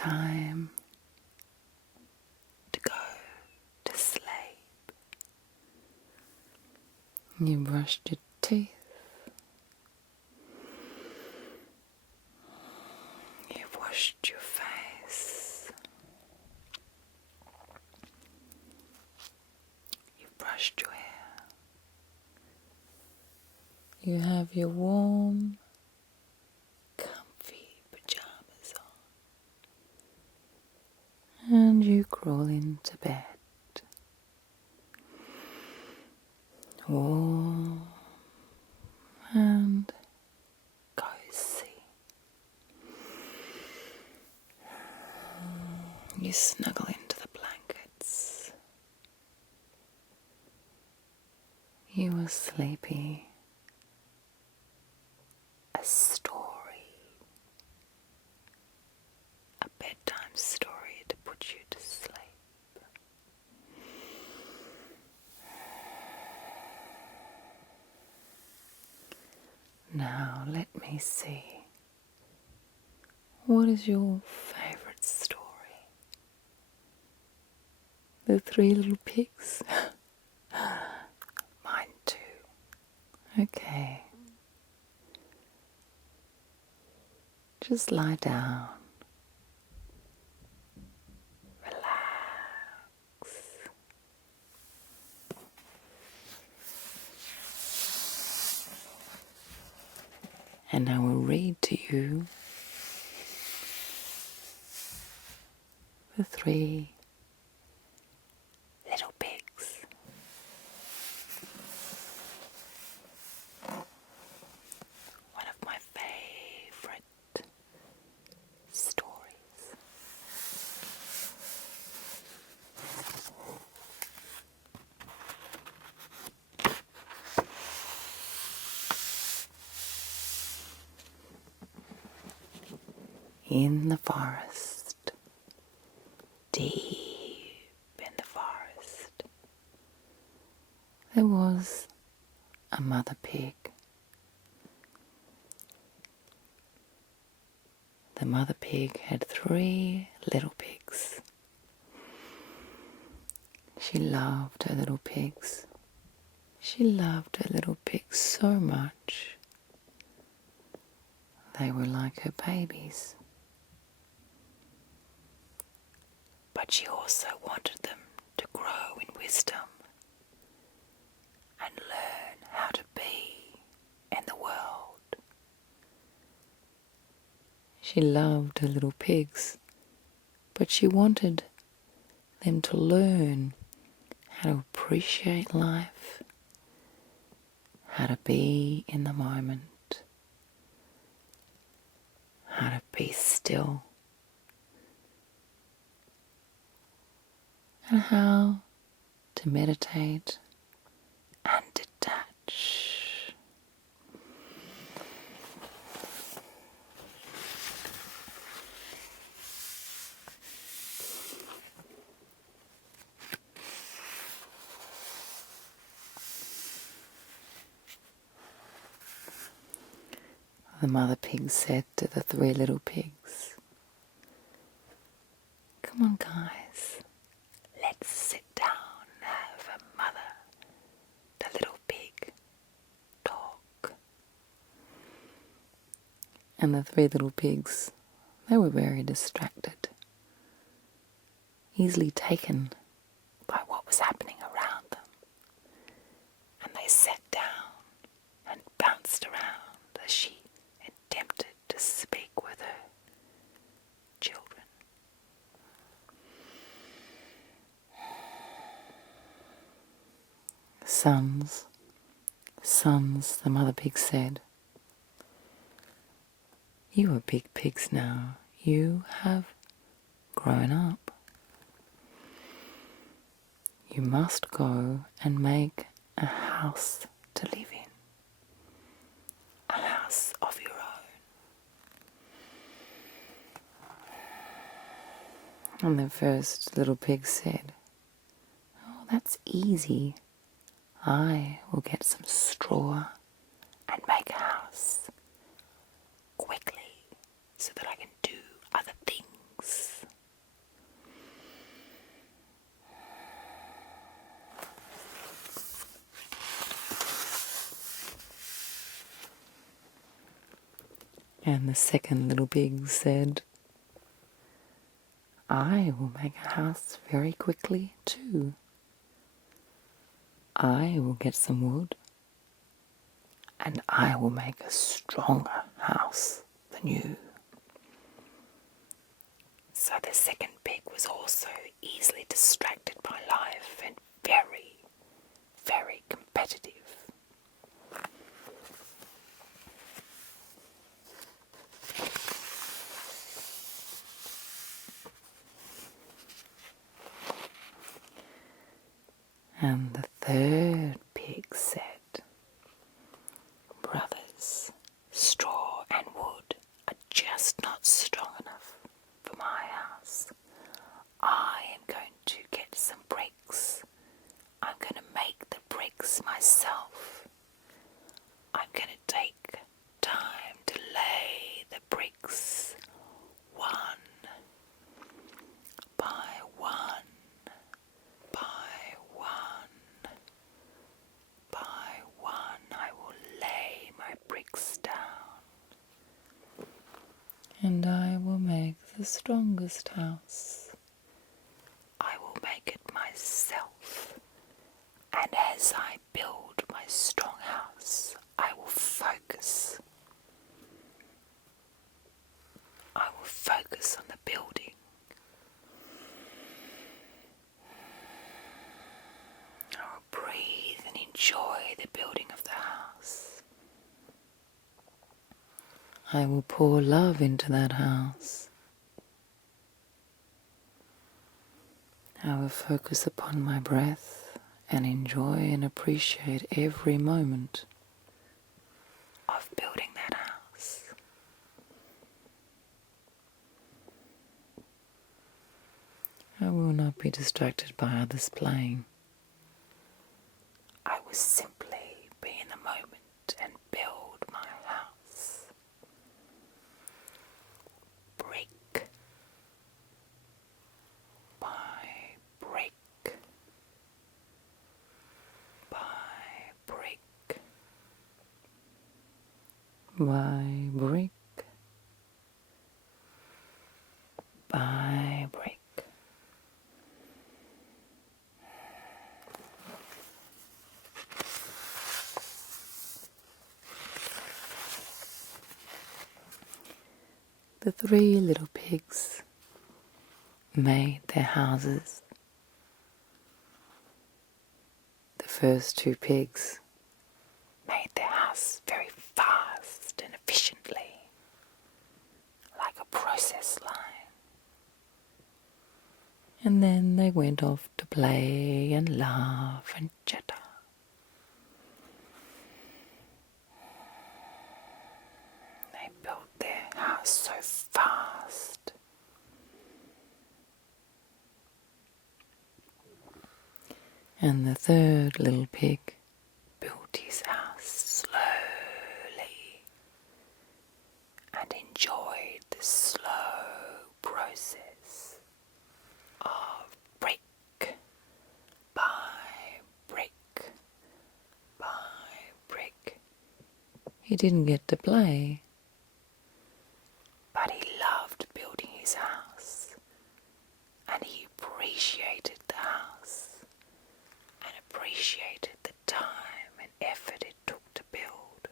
time to go to sleep. You brushed your teeth. You've washed your face. You've brushed your hair. You have your warm, comfy pajamas on. And you crawl into bed. Warm and cozy. You snuggle into the blankets. You are sleepy. A story. A bedtime story to put you to sleep. Now let me see. What is your favourite story? The Three Little Pigs? Mine too. Okay. Just lie down. Relax. And I will read to you the Three Little Pigs. One of my favourite stories. In the forest, deep in the forest, there was a mother pig. The mother pig had 3 little pigs. She loved her little pigs. She loved her little pigs so much. They were like her babies. But she also wanted them to grow in wisdom and learn how to be in the world. She loved her little pigs, but she wanted them to learn how to appreciate life, how to be in the moment, how to be still, and how to meditate and detach. The mother pig said to the 3 little pigs, "Come on, guys, let's sit down and have a mother, the little pig, talk." And the 3 little pigs, they were very distracted, easily taken by what was happening around them. And they sat down and bounced around as she attempted to speak with her children. Sons, the mother pig said, "You are big pigs now. You have grown up. You must go and make a house to live in. A house of your own." And the first little pig said, "Oh, that's easy. I will get some straw and make a house quickly so that I can do other things." And the second little pig said, I will make a house very quickly too. I will get some wood, and I will make a stronger house than you. So the second pig was also easily distracted by life and very, very competitive. And the third pig said, Brothers, straw and wood are just not strong enough for my house. I am going to get some bricks. I'm going to make the bricks myself. I'm going to take time to lay the bricks one by one, by one, by one. I will lay my bricks down, and I will make the strongest house. I will make it myself, and as I build my strong house, I will focus. I will focus on the building. I will breathe and enjoy the building of the house. I will pour love into that house. I will focus upon my breath and enjoy and appreciate every moment of building that house. I will not be distracted by others playing. I will simply be in the moment and build my house. Brick by brick by brick by brick by brick. The three little pigs made their houses. The first two pigs made their house very fast and efficiently, like a process line. And then they went off to play and laugh and chatter. They built their house so fast. And the third little pig built his house slowly and enjoyed the slow process of brick by brick by brick. He didn't get to play, but he loved building his house, and he appreciated the house and appreciated the time and effort it took to build.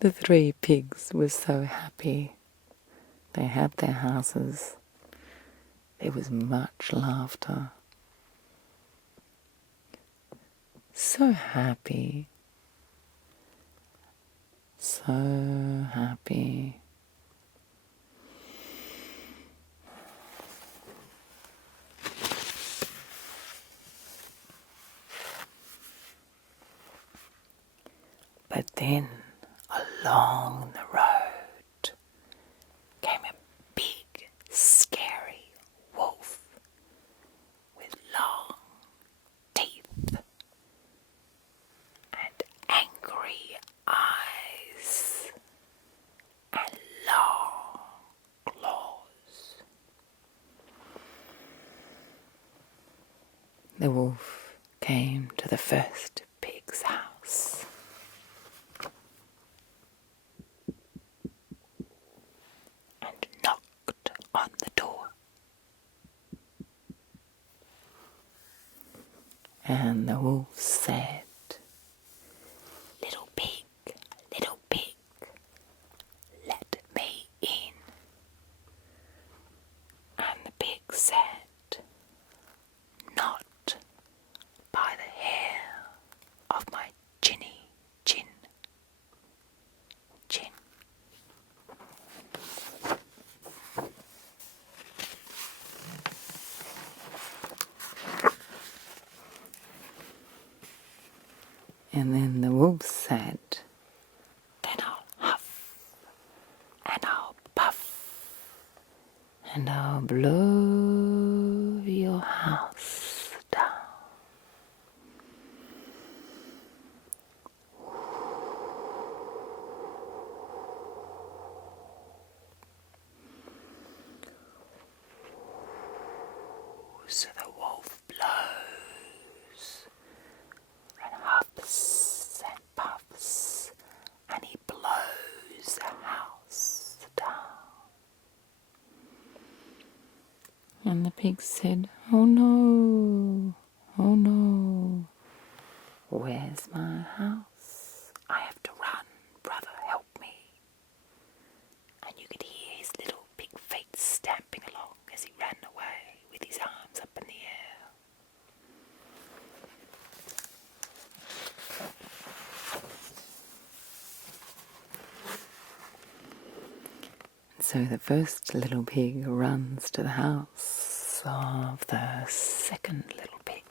The three pigs were so happy. They had their houses. There was much laughter. So happy. So happy. But then along the road came a big, scary wolf with long teeth and angry eyes and long claws. the wolf came to the first pig's house. And knocked on the door. And the wolf said, little pig, let me in. And the pig said, not by the hair of my chinny chin. And then the wolf said, then I'll huff and I'll puff and I'll blow your house down. So the wolf blows and huffs and puffs and he blows the house down. And the pig said, oh no, where's my house? I have to run, brother, help me. And you could hear his little pig feet stamping along as he ran away with his arms up in the air. So the first little pig runs to the house of the second little pig.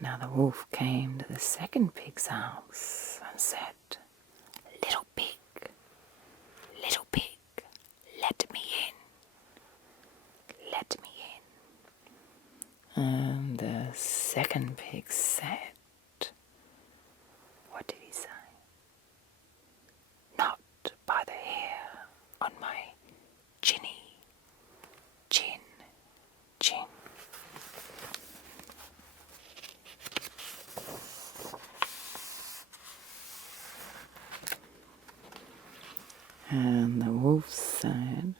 Now the wolf came to the second pig's house and said, little pig, let me in. And the second pig said, what did he say? Not by the hair on my chinny chin. And the wolf said,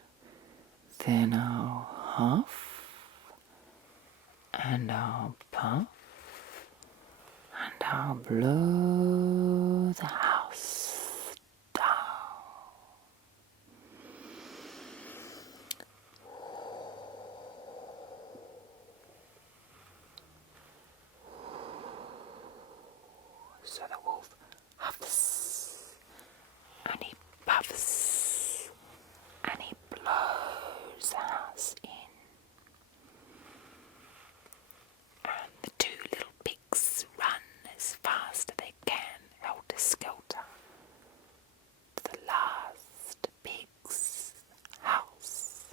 then I'll huff and I'll puff and I'll blow the house down. So the wolf huffs and he puffs and he blows the house in. And the two little pigs run as fast as they can, helter-skelter, to the last pig's house.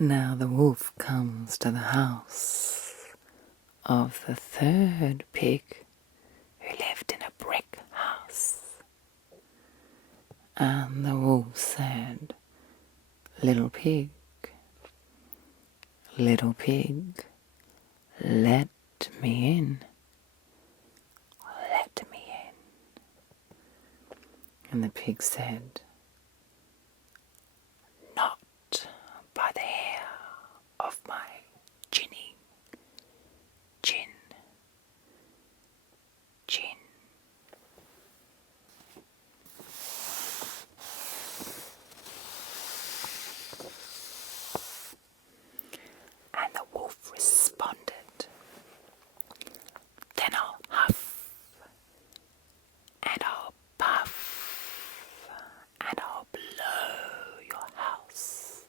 Now the wolf comes to the house of the third pig who lived in a brick house. And the wolf said, little pig, let me in. And the pig said, not by the hair of my chinny chin. And the wolf responded, then I'll huff and I'll puff and I'll blow your house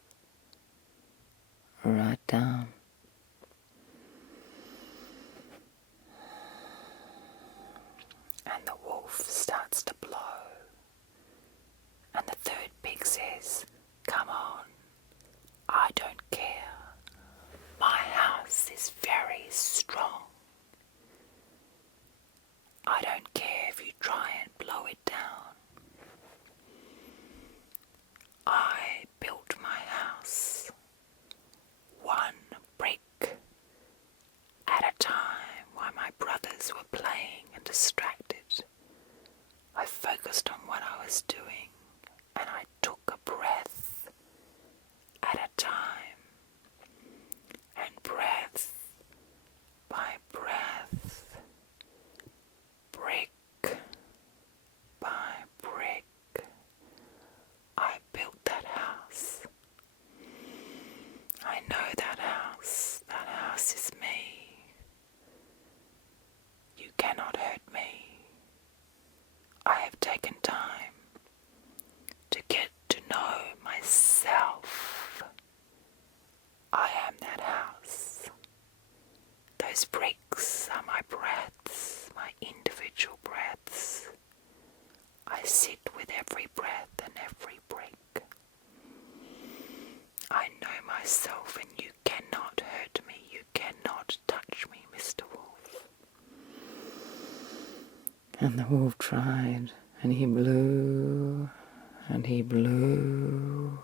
right down. And the wolf starts to blow. And the third pig says, come on, I don't care. strong. I don't care if you try and blow it down. I built my house one brick at a time while my brothers were playing and distracted. I focused on what I was doing and I took a breath at a time, and breath by breath, brick by brick, I built that house. I know that house. That house is me. You cannot hurt me. I have taken time to get to know myself. I am that house. Those bricks are my breaths, my individual breaths. I sit with every breath and every brick. I know myself and you cannot hurt me. You cannot touch me, Mr. Wolf. And the wolf tried, and he blew, and he blew,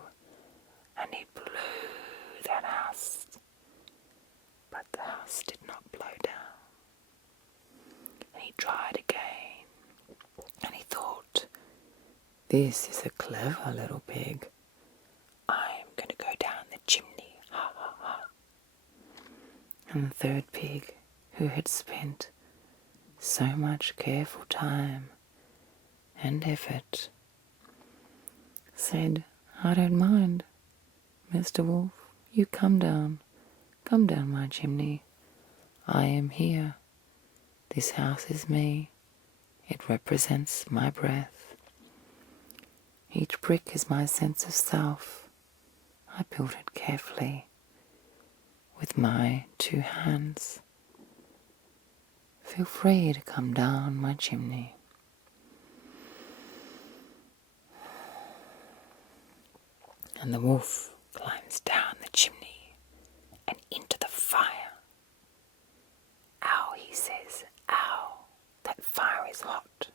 and he blew that house. But the house did not blow down. And he tried again, and he thought, this is a clever little pig. I'm going to go down the chimney, ha ha ha. And the third pig, who had spent so much careful time and effort, said, I don't mind, Mr. Wolf, you come down my chimney. I am here. This house is me. It represents my breath. Each brick is my sense of self. I built it carefully with my 2 hands. Feel free to come down my chimney. And the wolf climbs down the chimney and into the fire. Ow, he says, ow, that fire is hot.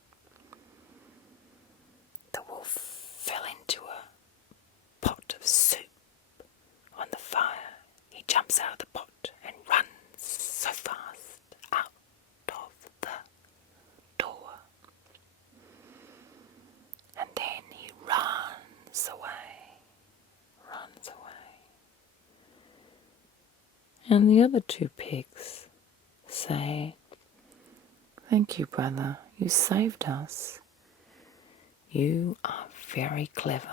The wolf fell into a pot of soup on the fire. He jumps out of the pot and runs so fast out of the door. And then he runs away. And the other 2 pigs say, thank you, brother, you saved us. You are very clever,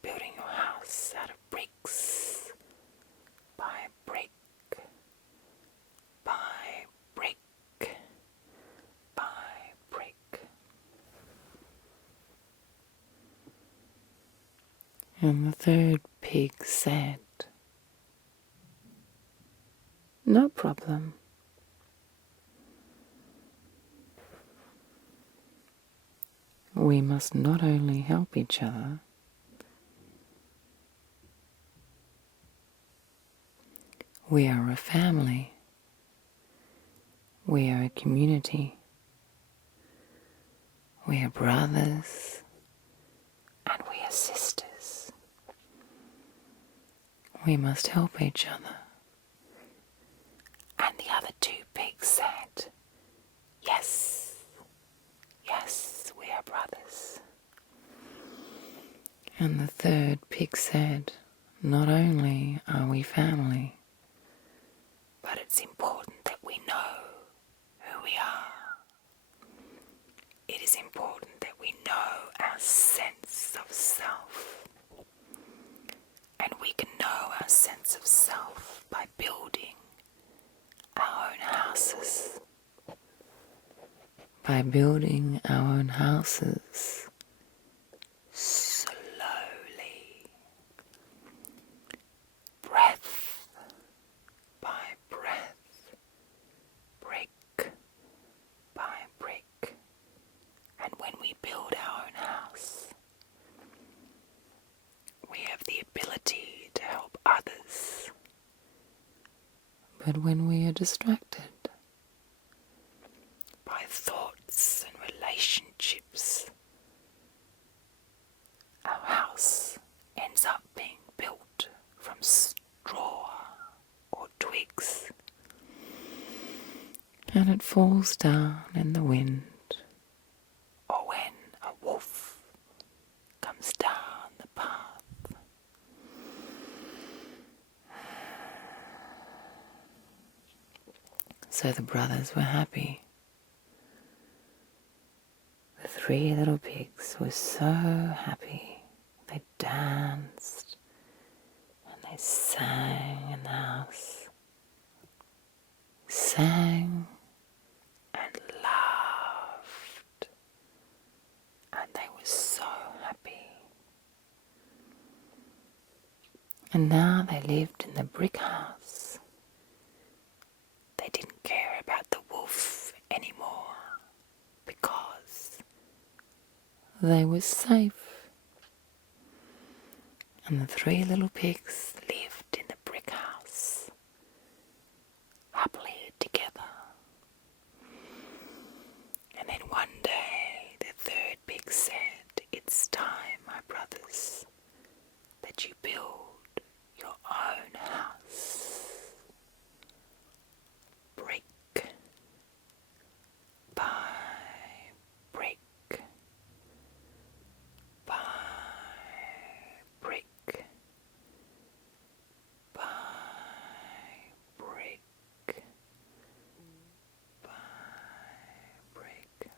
building your house out of bricks, by brick, by brick, by brick. And the third pig said, no problem. We must not only help each other, we are a family. We are a community. We are brothers and we are sisters. We must help each other. And the other 2 pigs said, yes, yes, we are brothers. And the third pig said, not only are we family, but it's important that we know who we are. It is important that we know our sense of self. And we can know our sense of self by building our own houses. By building our own houses slowly, breath by breath, brick by brick. And when we build our own house, we have the ability to help others. But when we are distracted, relationships. Our house ends up being built from straw or twigs, and it falls down in the wind, or when a wolf comes down the path. So the brothers were happy. The three little pigs were so happy. They danced and they sang in the house. Sang and laughed. And they were so happy. And now they lived in the brick house. They didn't care about the wolf anymore because they were safe. And the three little pigs lived in the brick house, happily together. And then one day the third pig said, "It's time, my brothers, that you build your own house. Brick by brick by brick by brick by brick."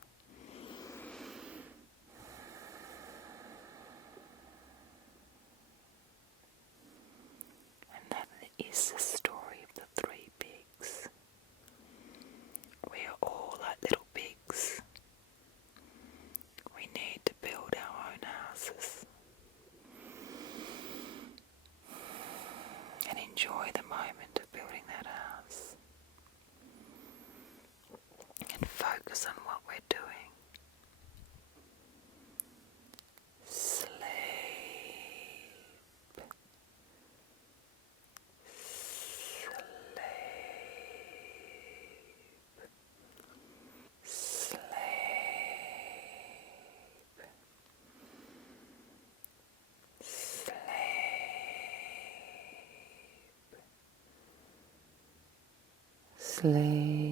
And that is the story of the three pigs. We are all like little pigs. We need to build our own houses and enjoy the moment of building that house and focus on what we're doing. Sleep. Sleep. Sleep. Sleep. Sleep.